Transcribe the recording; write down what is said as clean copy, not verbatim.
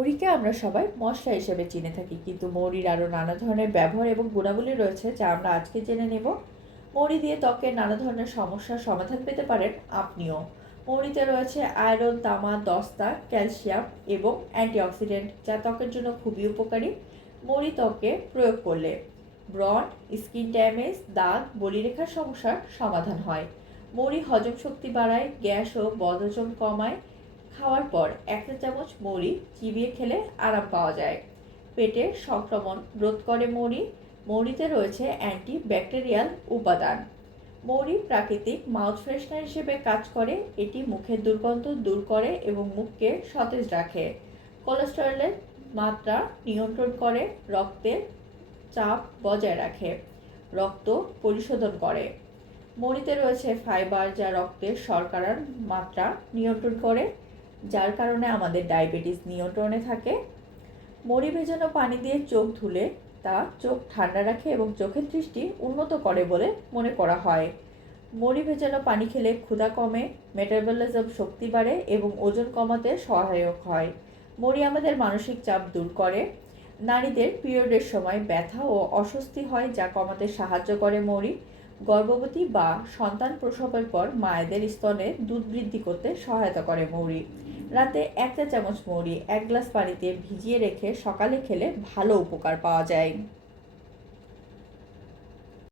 মৌরিকে আমরা সবাই মশলা হিসেবে চিনে থাকি, কিন্তু মৌরির আরও নানা ধরনের ব্যবহার এবং গুণাবলী রয়েছে যা আমরা আজকে জেনে নেব। মৌরি দিয়ে ত্বকের নানা ধরনের সমস্যার সমাধান পেতে পারেন আপনিও। মৌরিতে রয়েছে আয়রন, তামা, দস্তা, ক্যালসিয়াম এবং অ্যান্টিঅক্সিডেন্ট, যা ত্বকের জন্য খুবই উপকারী। মৌরি ত্বকে প্রয়োগ করলে ব্রণ, স্কিন ড্যামেজ, দাগ, বলিরেখার সমস্যার সমাধান হয়। মৌরি হজম শক্তি বাড়ায়, গ্যাস ও বদহজম কমায়। খাওয়ার পর 1 চা চামচ মৌরি চিবিয়ে খেলে আরাম পাওয়া যায়। পেটের সংক্রমণ রোধ করে মৌরি। মৌরিতে রয়েছে অ্যান্টি ব্যাকটেরিয়াল উপাদান। মৌরি প্রাকৃতিক মাউথ ফ্রেশনার হিসেবে কাজ করে। এটি মুখের দুর্গন্ধ দূর করে এবং মুখকে সতেজ রাখে। কোলেস্টেরলের মাত্রা নিয়ন্ত্রণ করে, রক্তের চাপ বজায় রাখে, রক্ত পরিশোধন করে। মৌরিতে রয়েছে ফাইবার, যা রক্তের শর্করার মাত্রা নিয়ন্ত্রণ করে, যার কারণে আমাদের ডায়াবেটিস নিয়ন্ত্রণে থাকে। মৌরি ভেজানো পানি দিয়ে চোখ ধুলে তা চোখ ঠান্ডা রাখে এবং চোখের দৃষ্টি উন্নত করে বলে মনে করা হয়। মৌরি ভেজানো পানি খেলে ক্ষুধা কমে, মেটাবলিজম শক্তি বাড়ে এবং ওজন কমাতে সহায়ক হয়। মৌরি আমাদের মানসিক চাপ দূর করে। নারীদের পিরিয়ডের সময় ব্যথা ও অস্বস্তি হয়, যা কমাতে সাহায্য করে মৌরি। গর্ভবতী বা সন্তান প্রসবের পর মায়েদের স্তনে দুধ বৃদ্ধি করতে সহায়তা করে মৌরি। রাতে 1 চা চামচ মৌরি 1 গ্লাস পানিতে ভিজিয়ে রেখে সকালে খেলে ভালো উপকার পাওয়া যায়।